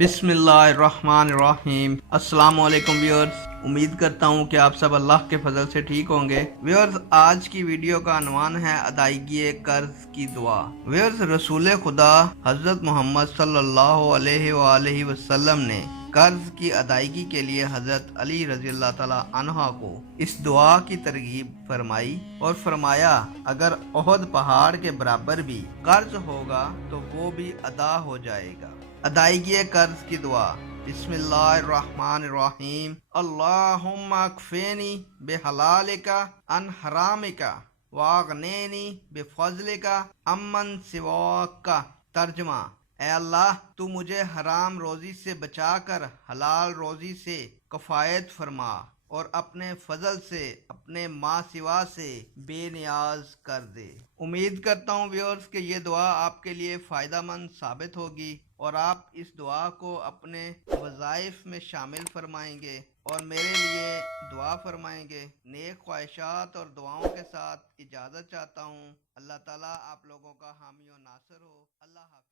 बिस्मिल्लाहिर्रहमानिर्रहीम। अस्सलाम वालेकुम व्यूअर्स, उम्मीद करता हूँ कि आप सब अल्लाह के फजल से ठीक होंगे। व्यूअर्स, आज की वीडियो का अनवान है अदायगी कर्ज की दुआ। व्यूअर्स, रसूल खुदा हजरत मोहम्मद सल्लल्लाहु अलैहि वसल्लम ने कर्ज की अदायगी के लिए हजरत अली रजी अल्लाह ताला अन्हा को इस दुआ की तरगीब फरमाई और फरमाया, अगर ओहद पहाड़ के बराबर भी कर्ज होगा तो वो भी अदा हो जाएगा। अदायगी कर्ज की दुआ। बिस्मिल्लाहिर्रहमानिर्रहीम। अल्लाहुम्मा अक्फिनी बिहलालिका अन हरामिका वागनेनी बिफजलिका अम्मन सिवाका। तर्जमा: ए अल्लाह, तू मुझे हराम रोजी से बचाकर हलाल रोजी से कफायत फरमा और अपने फजल से अपने माँ सिवा से बेनियाज कर दे। उम्मीद करता हूँ व्यूअर्स कि ये दुआ आपके लिए फ़ायदेमंद साबित होगी और आप इस दुआ को अपने वज़ाइफ में शामिल फरमाएंगे और मेरे लिए दुआ फरमाएंगे। नेक ख्वाहिशात और दुआओं के साथ इजाज़त चाहता हूँ। अल्लाह ताला आप लोगों का हामी और नासर हो। अल्लाह हाफ़िज़।